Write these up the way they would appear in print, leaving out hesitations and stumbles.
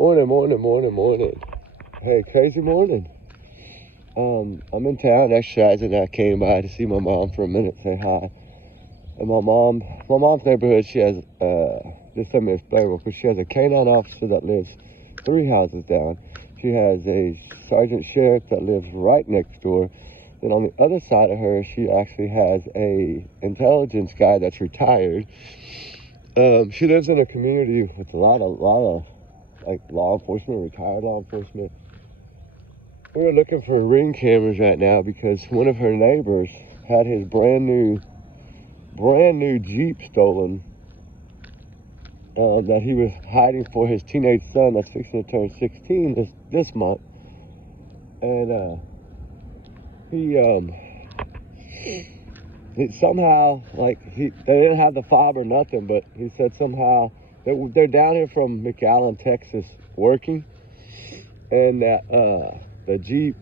Morning. Hey, crazy morning. I'm in town exercising. I came by to see my mom for a minute, say hi. And my mom's neighborhood, she has, just let me explain real quick. She has a canine officer that lives 3 houses down. She has a sergeant sheriff that lives right next door. Then on the other side of her, she actually has a intelligence guy that's retired. She lives in a community with a lot of like law enforcement, retired law enforcement. We're looking for ring cameras right now because one of her neighbors had his brand new Jeep stolen that he was hiding for his teenage son that's fixing to turn 16 this month. And he somehow, like, they didn't have the fob or nothing, but he said somehow they're down here from McAllen, Texas, working, and that the Jeep,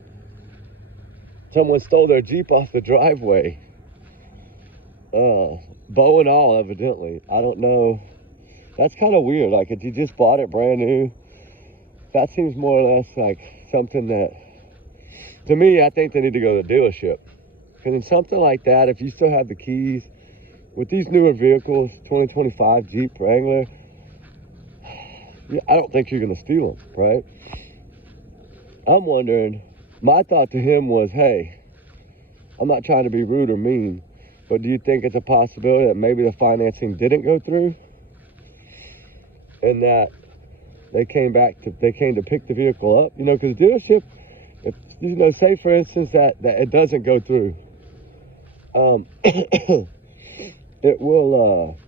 someone stole their Jeep off the driveway, bow and all, evidently. I don't know. That's kind of weird. Like, if you just bought it brand new, that seems more or less like something that, to me, I think they need to go to the dealership. Because in something like that, if you still have the keys, with these newer vehicles, 2025 Jeep Wrangler, I don't think you're going to steal them, right? I'm wondering, my thought to him was, hey, I'm not trying to be rude or mean, but do you think it's a possibility that maybe the financing didn't go through? And that they came to pick the vehicle up? You know, because dealership, if, you know, say for instance that it doesn't go through, it will,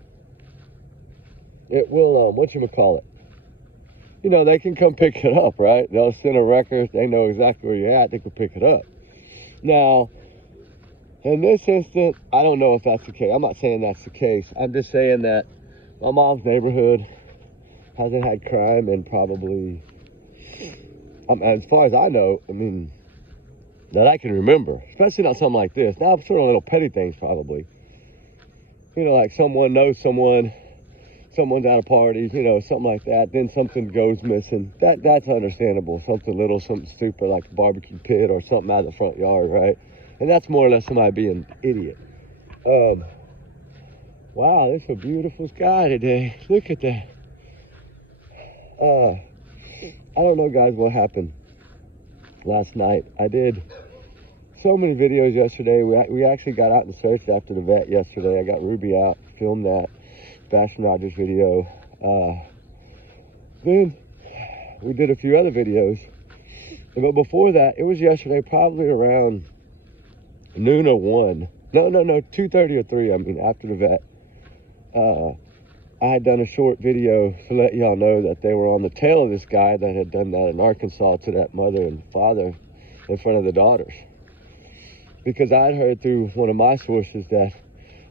whatchamacallit? You know, they can come pick it up, right? They'll send a record. They know exactly where you're at. They can pick it up. Now, in this instance, I don't know if that's the case. I'm not saying that's the case. I'm just saying that my mom's neighborhood hasn't had crime and probably, as far as I know, I mean, that I can remember, especially not something like this. Now, sort of little petty things probably. You know, like someone knows someone's at a party, you know, something like that. Then something goes missing. That's understandable. Something little, something stupid like a barbecue pit or something out of the front yard, right? And that's more or less somebody being an idiot. Wow, it's a beautiful sky today. Look at that. I don't know, guys, what happened last night. I did so many videos yesterday. We actually got out and searched after the vet yesterday. I got Ruby out, filmed that Bastion Rogers video. Then we did a few other videos. But before that, it was yesterday, probably around noon or 1. No, 2:30 or 3, I mean, after the vet. I had done a short video to let y'all know that they were on the tail of this guy that had done that in Arkansas to that mother and father in front of the daughters. Because I'd heard through one of my sources that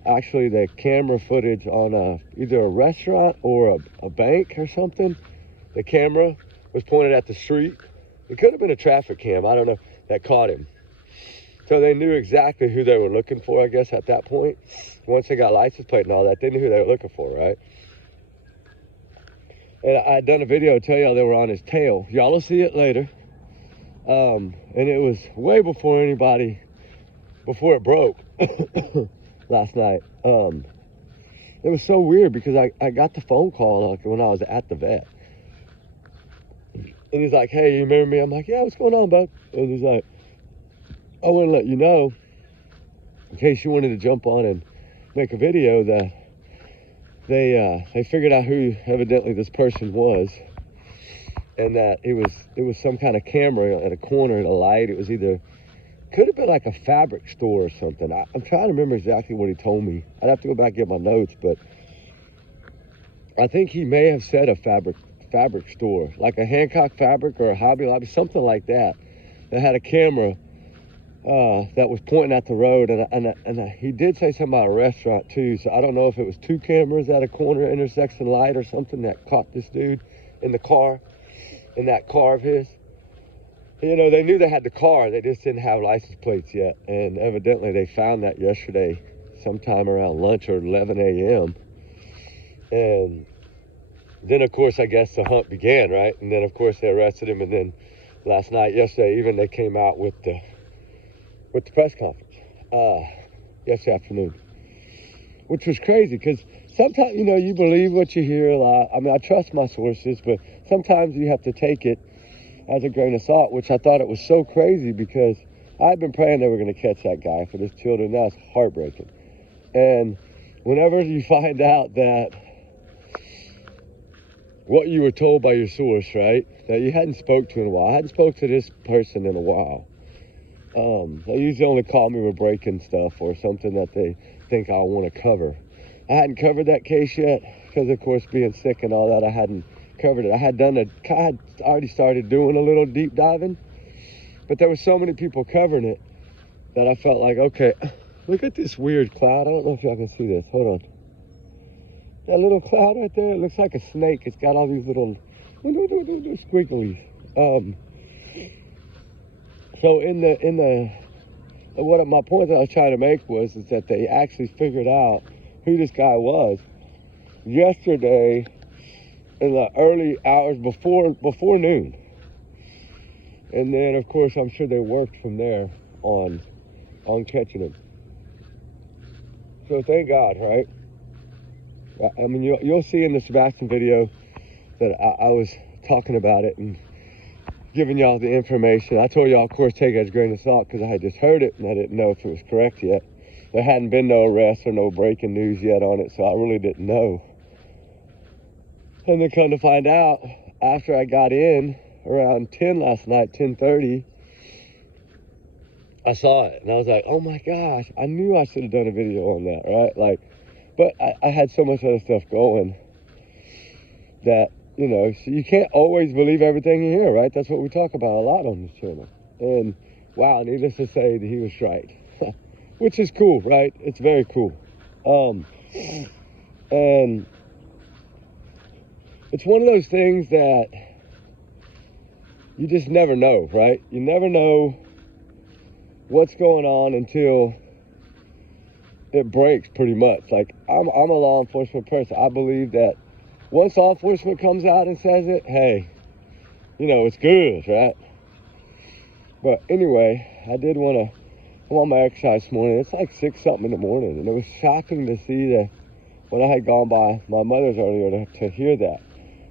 actually the camera footage on either a restaurant or a bank or something, the camera was pointed at the street. It could have been a traffic cam, I don't know, that caught him. So they knew exactly who they were looking for, I guess, at that point. Once they got license plate and all that, they knew who they were looking for, right? And I had done a video to tell y'all they were on his tail. Y'all will see it later. And it was way before it broke last night. It was so weird because I got the phone call like when I was at the vet. And he's like, hey, you remember me? I'm like, yeah, what's going on, bud? And he's like, I want to let you know, in case you wanted to jump on and make a video, that they figured out who evidently this person was, and that it was some kind of camera at a corner at a light. It was either, could have been like a fabric store or something. I'm trying to remember exactly what he told me. I'd have to go back and get my notes, but I think he may have said a fabric store, like a Hancock Fabric or a Hobby Lobby, something like that, that had a camera that was pointing at the road, and he did say something about a restaurant too, so I don't know if it was 2 cameras at a corner intersection light or something that caught this dude in the car, in that car of his. You know, they knew they had the car, they just didn't have license plates yet, and evidently they found that yesterday sometime around lunch or 11 a.m. And then of course, I guess the hunt began, right? And then of course they arrested him, and then yesterday even, they came out with the press conference, yesterday afternoon, which was crazy, because sometimes, you believe what you hear a lot. I mean, I trust my sources, but sometimes you have to take it as a grain of salt, which I thought it was so crazy, because I've been praying they were going to catch that guy for this children. Now it's heartbreaking. And whenever you find out that what you were told by your source, right, that you hadn't spoke to in a while. I hadn't spoke to this person in a while. They usually only call me with breaking stuff or something that they think I want to cover. I hadn't covered that case yet because, of course, being sick and all that, I hadn't covered it. I had already started doing a little deep diving, but there were so many people covering it that I felt like, okay, look at this weird cloud. I don't know if y'all can see this. Hold on. That little cloud right there, it looks like a snake. It's got all these little squiggles. So my point that I was trying to make is that they actually figured out who this guy was yesterday in the early hours before noon. And then, of course, I'm sure they worked from there on catching him. So thank God, right? I mean, you'll see in the Sebastian video that I was talking about it and giving y'all the information. I told y'all, of course, take it as a grain of salt because I had just heard it and I didn't know if it was correct yet. There hadn't been no arrests or no breaking news yet on it, so I really didn't know. And then come to find out, after I got in around 10 last night, 10:30, I saw it and I was like, oh my gosh, I knew I should have done a video on that, right? But I had so much other stuff going that, so you can't always believe everything you hear, right? That's what we talk about a lot on this channel. And wow, needless to say that he was right, which is cool, right? It's very cool. And it's one of those things that you just never know, right? You never know what's going on until it breaks, pretty much. Like, I'm a law enforcement person. I believe that once law enforcement comes out and says it, hey, it's good, right? But anyway, I'm on my exercise this morning. It's like 6 something in the morning, and it was shocking to see that when I had gone by my mother's earlier to hear that.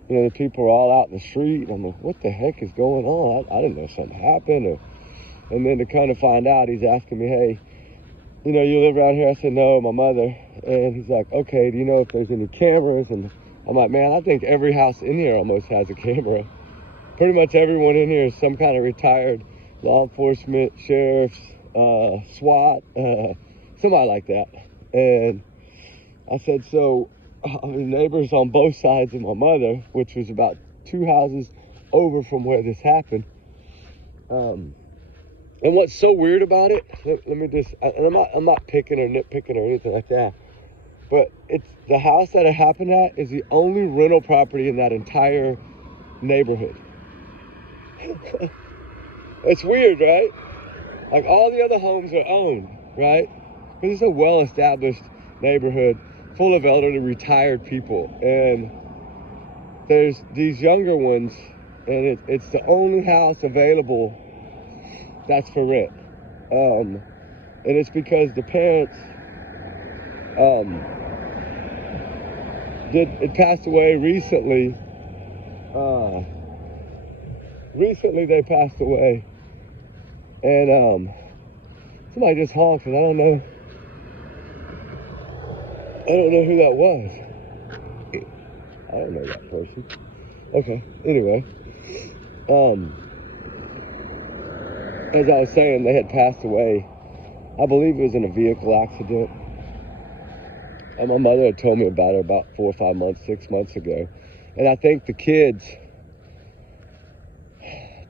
The people were all out in the street, and I'm like, what the heck is going on? I didn't know something happened. And then to kind of find out, he's asking me, hey, you live around here? I said, no, my mother. And he's like, okay, do you know if there's any cameras? And I'm like, man, I think every house in here almost has a camera. Pretty much everyone in here is some kind of retired law enforcement, sheriffs, SWAT, somebody like that. And I said, so neighbors on both sides of my mother, which was about 2 houses over from where this happened. And what's so weird about it, let me just, and I'm not picking or nitpicking or anything like that, but it's the house that it happened at is the only rental property in that entire neighborhood. It's weird, right? Like, all the other homes are owned, right? Because it's a well-established neighborhood full of elderly retired people, and there's these younger ones, and it's the only house available that's for rent. And it's because the parents it passed away recently. Recently they passed away, and somebody just honked, and I don't know who that was. I don't know that person. Okay, anyway, as I was saying, they had passed away. I believe it was in a vehicle accident. And my mother had told me about it about 4 or 5 months, 6 months ago. And I think the kids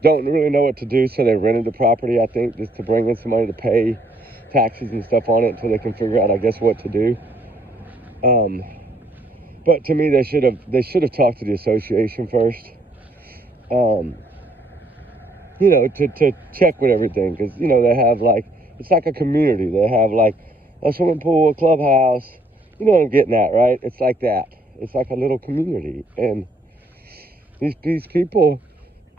don't really know what to do, so they rented the property, I think, just to bring in some money to pay taxes and stuff on it until they can figure out, I guess, what to do. But to me, they should have talked to the association first. To check with everything, because, they have, it's like a community. They have, a swimming pool, a clubhouse. You know what I'm getting at, right? It's like that. It's like a little community. And these people,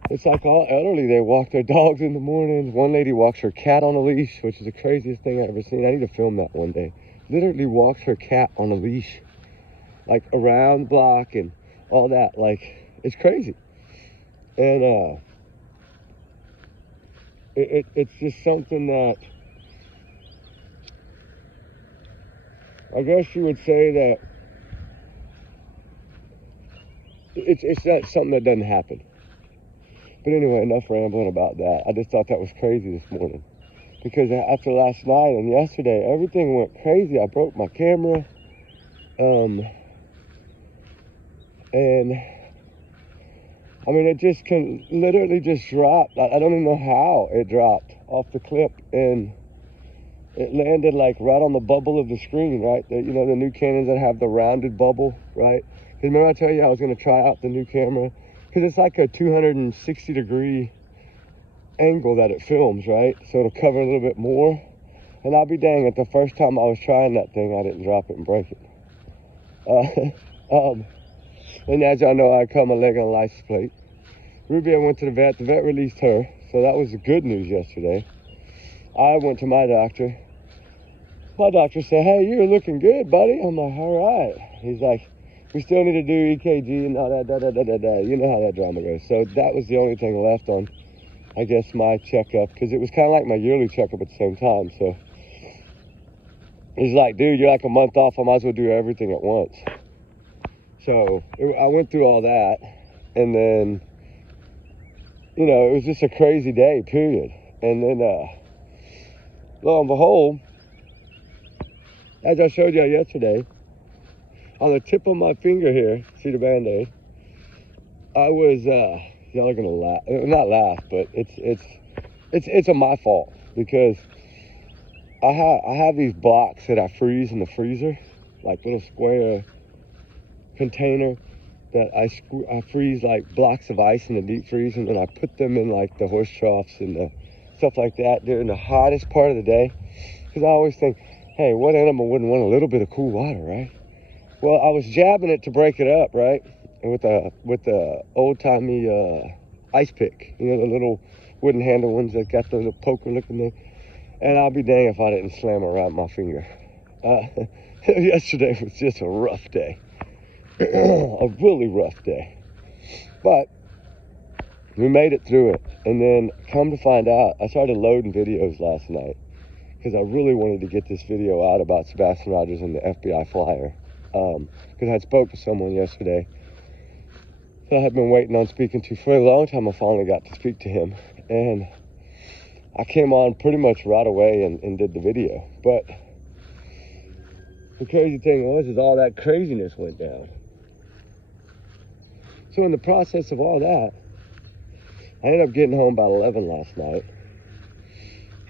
it's like all elderly. They walk their dogs in the morning. One lady walks her cat on a leash, which is the craziest thing I've ever seen. I need to film that one day. Literally walks her cat on a leash, like around the block and all that. Like, it's crazy. And it's just something that I guess you would say that it's not something that doesn't happen. But anyway, enough rambling about that. I just thought that was crazy this morning. Because after last night and yesterday, everything went crazy. I broke my camera. And I mean, it just literally just dropped. I don't even know how it dropped off the clip. And it landed like right on the bubble of the screen, right? The new Canons that have the rounded bubble, right? Because remember I tell you I was going to try out the new camera? Because it's like a 260 degree angle that it films, right? So it'll cover a little bit more. And I'll be dang it, the first time I was trying that thing, I didn't drop it and break it. And as y'all know, I cut my leg on a license plate. Ruby went to the vet released her. So that was the good news yesterday. I went to my doctor. My doctor said, hey, you're looking good, buddy. I'm like, all right. He's like, we still need to do EKG and all that, You know how that drama goes. So that was the only thing left on, I guess, my checkup. Because it was kind of like my yearly checkup at the same time. So he's like, dude, you're like a month off. I might as well do everything at once. So I went through all that. And then, it was just a crazy day, period. And then, lo and behold, as I showed y'all yesterday, on the tip of my finger here, see the Band-Aid, I was, y'all are gonna laugh, not laugh, but it's my fault, because I have these blocks that I freeze in the freezer, like little square container that I freeze like blocks of ice in the deep freeze, and then I put them in like the horse troughs and the stuff like that during the hottest part of the day. Because I always think, hey, what animal wouldn't want a little bit of cool water, right? Well, I was jabbing it to break it up, right? And with the old-timey ice pick, the little wooden handle ones that got the little poker looking thing. And I'll be dang if I didn't slam around my finger. Yesterday was just a rough day. A really rough day. But we made it through it. And then come to find out, I started loading videos last night because I really wanted to get this video out about Sebastian Rogers and the FBI flyer. Because I spoke to someone yesterday that I had been waiting on speaking to for a long time. I finally got to speak to him. And I came on pretty much right away and did the video. But the crazy thing is all that craziness went down. So in the process of all that, I ended up getting home about 11 last night.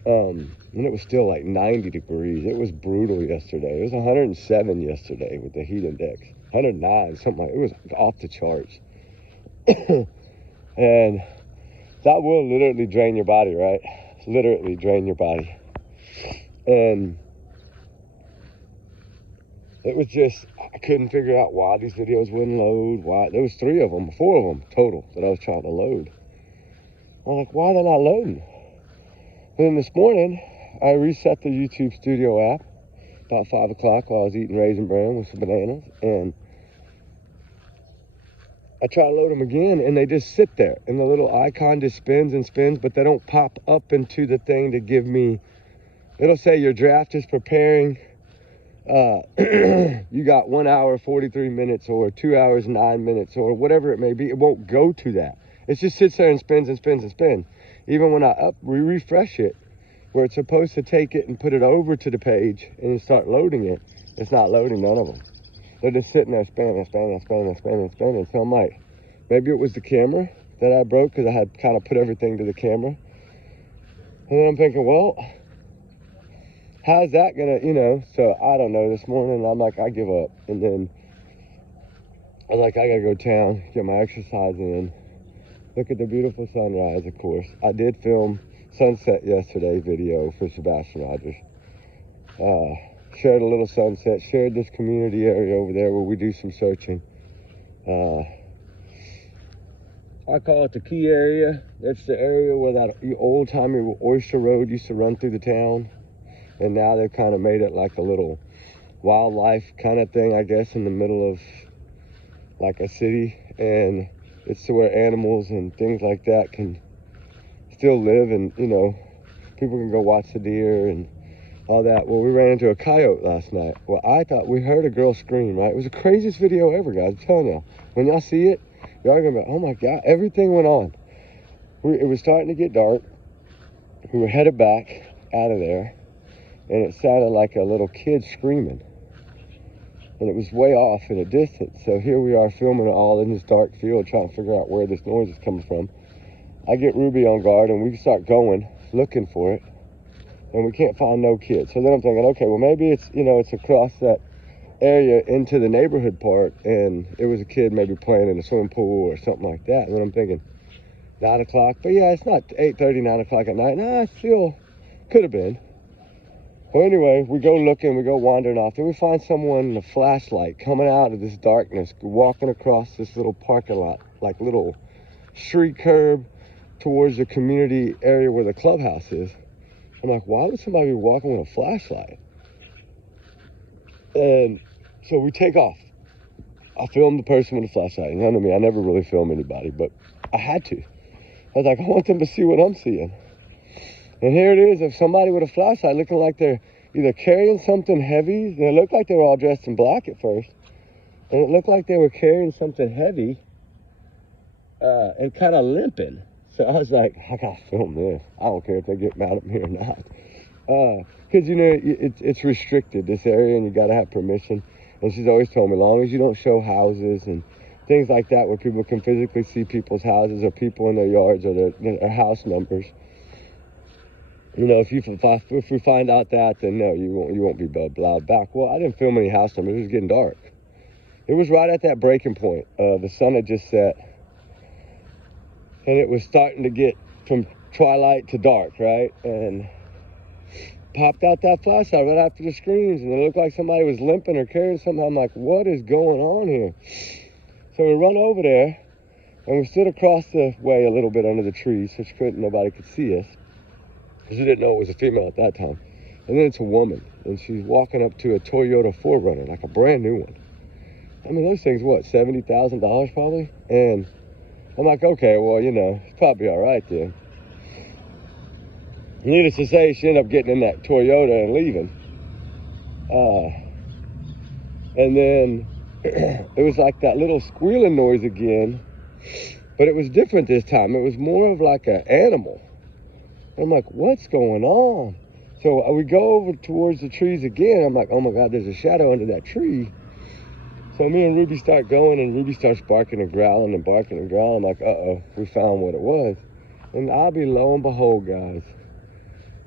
And it was still like 90 degrees. It was brutal yesterday. It was 107 yesterday with the heat index. 109, something like it was off the charts. And that will literally drain your body, right? Literally drain your body. And it was just, I couldn't figure out why these videos wouldn't load. Why there was 4 of them total that I was trying to load. I'm like, why are they not loading? And then this morning, I reset the YouTube Studio app about 5 o'clock while I was eating Raisin Bran with some bananas. And I try to load them again, and they just sit there. And the little icon just spins and spins, but they don't pop up into the thing to give me, it'll say your draft is preparing. You got 1 hour, 43 minutes, or 2 hours, 9 minutes, or whatever it may be. It won't go to that. It just sits there and spins and spins and spins. Even when I refresh it, where it's supposed to take it and put it over to the page and start loading it, it's not loading none of them. They're just sitting there spinning. So I'm like, maybe it was the camera that I broke because I had kind of put everything to the camera. And then I'm thinking, well, how's that gonna, so I don't know. This morning I'm like, I give up. And then I'm like, I gotta go town, get my exercise in, look at the beautiful sunrise, of course. I did film sunset yesterday video for Sebastian Rogers. shared a little sunset, shared this community area over there where we do some searching. I call it the key area. That's the area where that old-timey oyster road used to run through the town. And now they've kind of made it like a little wildlife kind of thing, I guess, in the middle of like a city. And it's to where animals and things like that can still live, and, you know, people can go watch the deer and all that. Well, we ran into a coyote last night. Well, I thought we heard a girl scream, right? It was the craziest video ever, guys. I'm telling y'all. When y'all see it, y'all are gonna be, oh my God, everything went on. It was starting to get dark. We were headed back out of there, and it sounded like a little kid screaming. And it was way off in a distance. So here we are filming it all in this dark field, trying to figure out where this noise is coming from. I get Ruby on guard, and we start going, looking for it, and we can't find no kid. So then I'm thinking, okay, well, maybe it's, you know, it's across that area into the neighborhood part, and it was a kid maybe playing in a swimming pool or something like that. And then I'm thinking 9 o'clock, but yeah, it's not 8:30, 9 o'clock at night. Nah, it still could have been. Well, anyway, we go looking, we go wandering off, and we find someone in a flashlight coming out of this darkness, walking across this little parking lot, like little street curb towards the community area where the clubhouse is. I'm like, why would somebody be walking with a flashlight? And so we take off. I filmed the person with the flashlight. You know me, I never really film anybody, but I had to. I was like, I want them to see what I'm seeing. And here it is, of somebody with a flashlight looking like they're either carrying something heavy. They looked like they were all dressed in black at first. And it looked like they were carrying something heavy and kind of limping. So I was like, I gotta film this. I don't care if they get mad at me or not. Because, you know, it's restricted, this area, and you gotta have permission. And she's always told me, as long as you don't show houses and things like that where people can physically see people's houses or people in their yards or their house numbers. You know, if we find out that, then no, you won't be allowed back. Well, I didn't film any house numbers. It was getting dark. It was right at that breaking point. The sun had just set, and it was starting to get from twilight to dark, right? And popped out that flashlight right after the screams, and it looked like somebody was limping or carrying something. I'm like, what is going on here? So we run over there, and we stood across the way a little bit under the trees, so nobody could see us. Because we didn't know it was a female at that time. And then it's a woman, and she's walking up to a Toyota 4Runner, like a brand new one. I mean, those things, what, $70,000 probably? And I'm like, okay, well, you know, it's probably all right then. Needless to say, she ended up getting in that Toyota and leaving. And then it was like that little squealing noise again, but it was different this time. It was more of like an animal. I'm like, what's going on? So we go over towards the trees again. I'm like, oh my God, there's a shadow under that tree. So me and Ruby start going, and Ruby starts barking and growling and barking and growling. I'm like, uh-oh, we found what it was. And I'll be lo and behold, guys,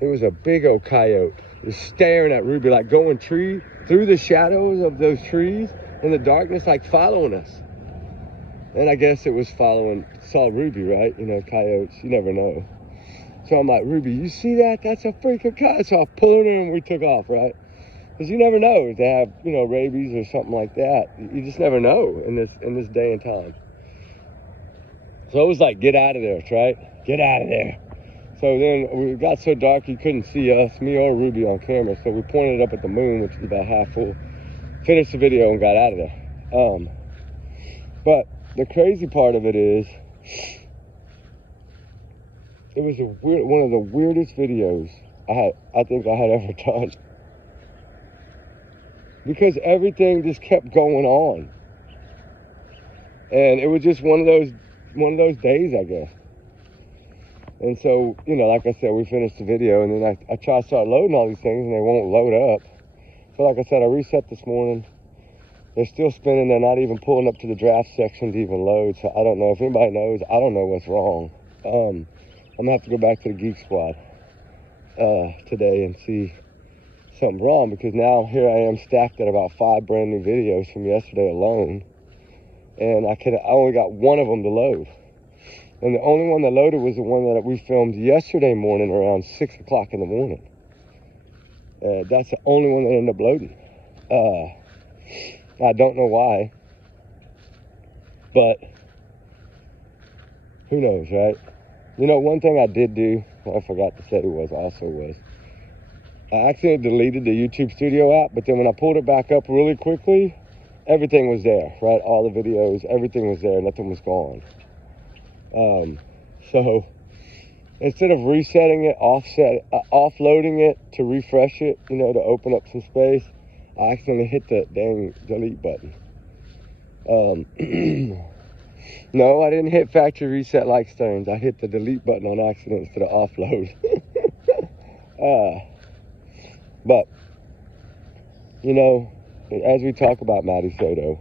it was a big old coyote just staring at Ruby, like going through the shadows of those trees in the darkness, like following us. And I guess it was saw Ruby, right? You know, coyotes, you never know. So I'm like, Ruby, you see that? That's a freaking coyote. So I pulled her and we took off, right? Because you never know if they have, you know, rabies or something like that. You just never know in this day and time. So it was like, get out of there, right? Get out of there. So then we got so dark you couldn't see us, me or Ruby, on camera. So we pointed up at the moon, which is about half full, finished the video and got out of there. But the crazy part of it is, it was one of the weirdest videos I think I had ever done. Because everything just kept going on. And it was just one of those days, I guess. And so, you know, like I said, we finished the video, and then I try to start loading all these things, and they won't load up. So like I said, I reset this morning. They're still spinning. They're not even pulling up to the draft section to even load. So I don't know if anybody knows. I don't know what's wrong. I'm gonna have to go back to the Geek Squad today and see something wrong, because now here I am stacked at about 5 brand new videos from yesterday alone, and I only got one of them to load. And the only one that loaded was the one that we filmed yesterday morning around 6 o'clock in the morning. That's the only one that ended up loading. I don't know why, but who knows, right? You know, one thing I did do, I forgot to say was, I accidentally deleted the YouTube Studio app, but then when I pulled it back up really quickly, everything was there, right? All the videos, everything was there, nothing was gone. So instead of resetting it, offloading it to refresh it, you know, to open up some space, I accidentally hit the dang delete button. No, I didn't hit factory reset like Stearns. I hit the delete button on accident instead of offload. But, you know, as we talk about Maddie Soto,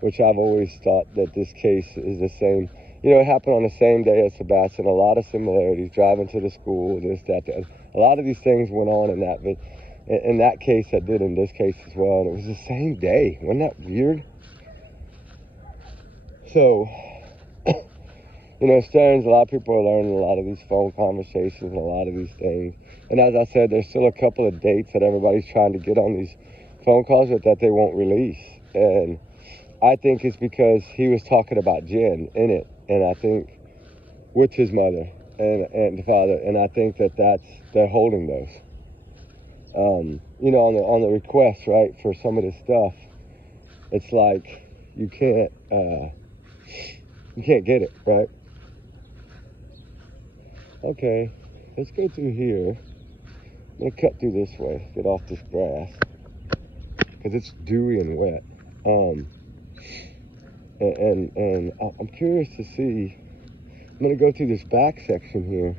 which I've always thought that this case is the same. You know, it happened on the same day as Sebastian. A lot of similarities, driving to the school, this, that, that. A lot of these things went on in that case that did in this case as well. And it was the same day. Wasn't that weird? So, you know, Stearns, a lot of people are learning a lot of these phone conversations and a lot of these things. And as I said, there's still a couple of dates that everybody's trying to get on these phone calls that they won't release. And I think it's because he was talking about Jenn in it. And I think with his mother and the father. And I think they're holding those. You know, on the request, right, for some of this stuff, it's like you can't get it, right? Okay, let's go through here. I'm gonna cut through this way, get off this grass, because it's dewy and wet. And I'm curious to see. I'm gonna go through this back section here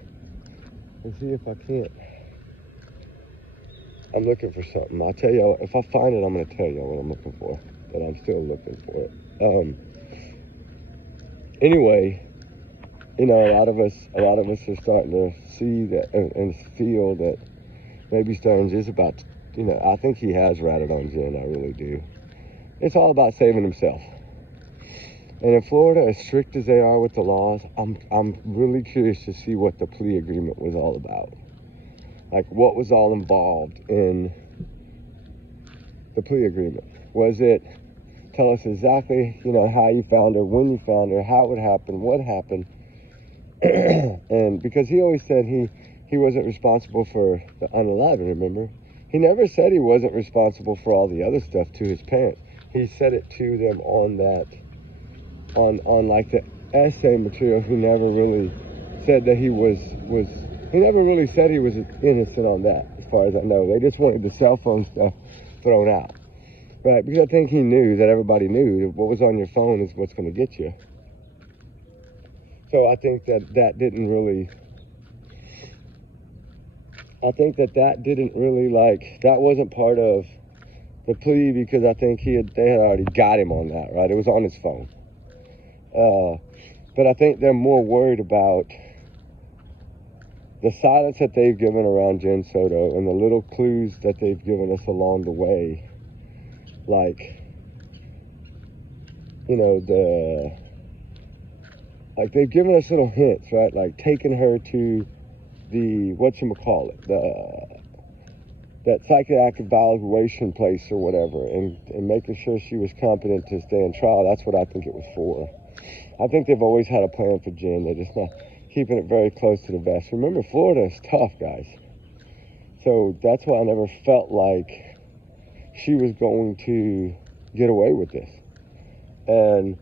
and see if I can't. I'm looking for something. I'll tell you, if I find it, I'm gonna tell you what I'm looking for, but I'm still looking for it. Anyway, you know, a lot of us are starting to see that and feel that maybe Stearns is about to, you know, I think he has ratted on Jenn, I really do. It's all about saving himself. And in Florida, as strict as they are with the laws, I'm really curious to see what the plea agreement was all about. Like, what was all involved in the plea agreement? Was it tell us exactly, you know, how you found her, when you found her, how it happened, what happened? And because he always said he wasn't responsible for the unaliving, remember? He never said he wasn't responsible for all the other stuff to his parents. He said it to them on that, on like the essay material. He never really said that he he never really said he was innocent on that, as far as I know. They just wanted the cell phone stuff thrown out. Right, because I think he knew that everybody knew that what was on your phone is what's going to get you. So I think that didn't really, that wasn't part of the plea, because I think they had already got him on that, right? It was on his phone. But I think they're more worried about the silence that they've given around Jenn Soto and the little clues that they've given us along the way. Like, you know, they've given us little hints, right? Like taking her to the, that psychiatric evaluation place or whatever, and making sure she was competent to stay in trial. That's what I think it was for. I think they've always had a plan for Jenn. They're just not keeping it very close to the vest. Remember, Florida is tough, guys. So that's why I never felt like she was going to get away with this. And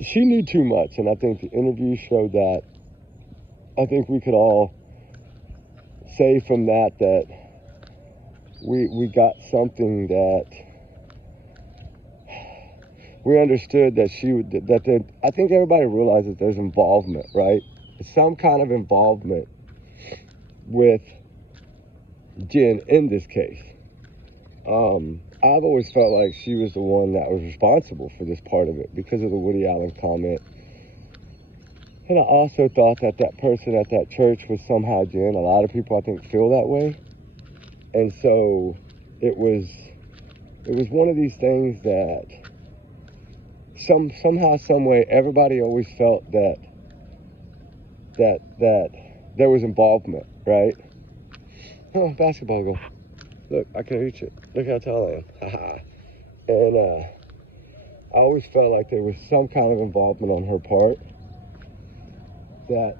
she knew too much, and I think the interview showed that. I think we could all say from that we got something that we understood that I think everybody realizes there's involvement, right? Some kind of involvement with Jenn in this case. I've always felt like she was the one that was responsible for this part of it because of the Woody Allen comment. And I also thought that person at that church was somehow Jenn. A lot of people, I think, feel that way. And so it was one of these things that somehow, some way, everybody always felt that there was involvement, right? Oh, basketball goal. Look, I can reach it. Look how tall I am. Haha. And I always felt like there was some kind of involvement on her part that,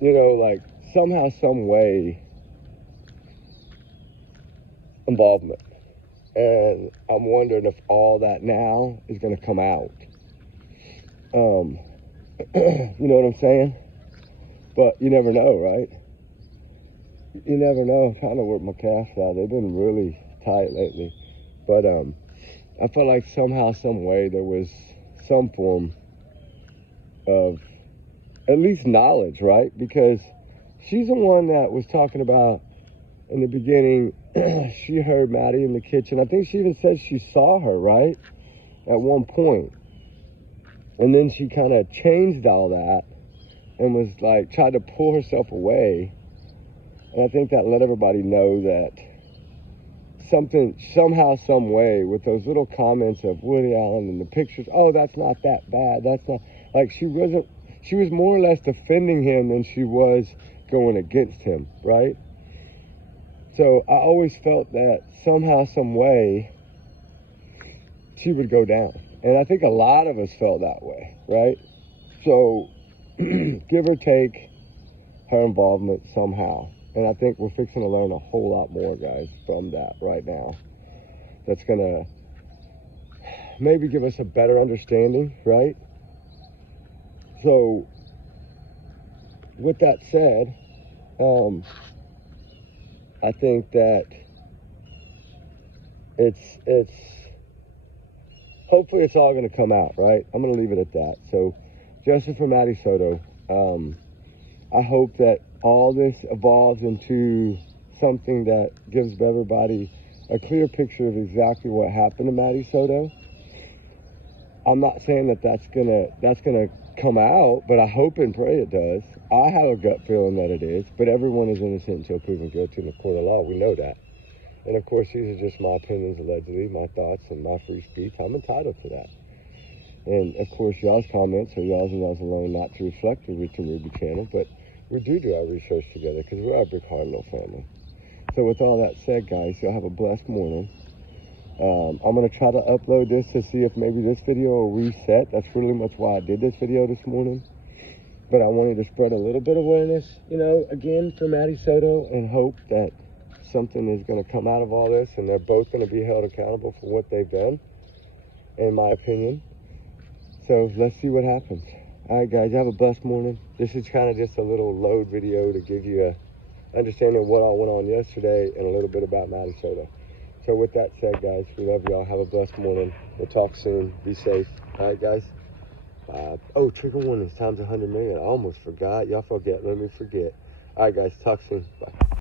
you know, like somehow, some way involvement. And I'm wondering if all that now is going to come out. You know what I'm saying? But you never know, right? You never know. I'm trying to work my calves out. They've been really tight lately. But I felt like somehow, some way, there was some form of at least knowledge, right? Because she's the one that was talking about in the beginning, she heard Maddie in the kitchen. I think she even said she saw her, right? At one point. And then she kind of changed all that and was like, tried to pull herself away. And I think that let everybody know that something, somehow, some way, with those little comments of Woody Allen and the pictures, oh, that's not that bad. That's not, like, she was more or less defending him than she was going against him, right? So I always felt that somehow, some way, she would go down. And I think a lot of us felt that way, right? So give or take her involvement somehow. And I think we're fixing to learn a whole lot more, guys, from that right now. That's going to maybe give us a better understanding, right? So with that said, I think that it's hopefully it's all going to come out, right? I'm going to leave it at that. So justice for Maddie Soto. I hope that all this evolves into something that gives everybody a clear picture of exactly what happened to Maddie Soto. I'm not saying that that's gonna come out, but I hope and pray it does. I have a gut feeling that it is, but everyone is innocent until proven guilty in the court of law. We know that. And of course, these are just my opinions, allegedly, my thoughts, and my free speech. I'm entitled to that. And of course, y'all's comments are y'all's, and y'all's alone, not to reflect the Rich and Ruby channel, but we do our research together because we're a big heart little family. So with all that said, guys, y'all have a blessed morning. I'm going to try to upload this to see if maybe this video will reset. That's really much why I did this video this morning. But I wanted to spread a little bit of awareness, you know, again, for Maddie Soto, and hope that something is going to come out of all this, and they're both going to be held accountable for what they've done, in my opinion. So let's see what happens. All right, guys, have a blessed morning. This is kind of just a little load video to give you a understanding of what all went on yesterday and a little bit about Maddie Soto. So with that said, guys, we love y'all. Have a blessed morning. We'll talk soon. Be safe. All right, guys. Oh, trigger warnings times 100 million. I almost forgot. Y'all forget. Let me forget. All right, guys. Talk soon. Bye.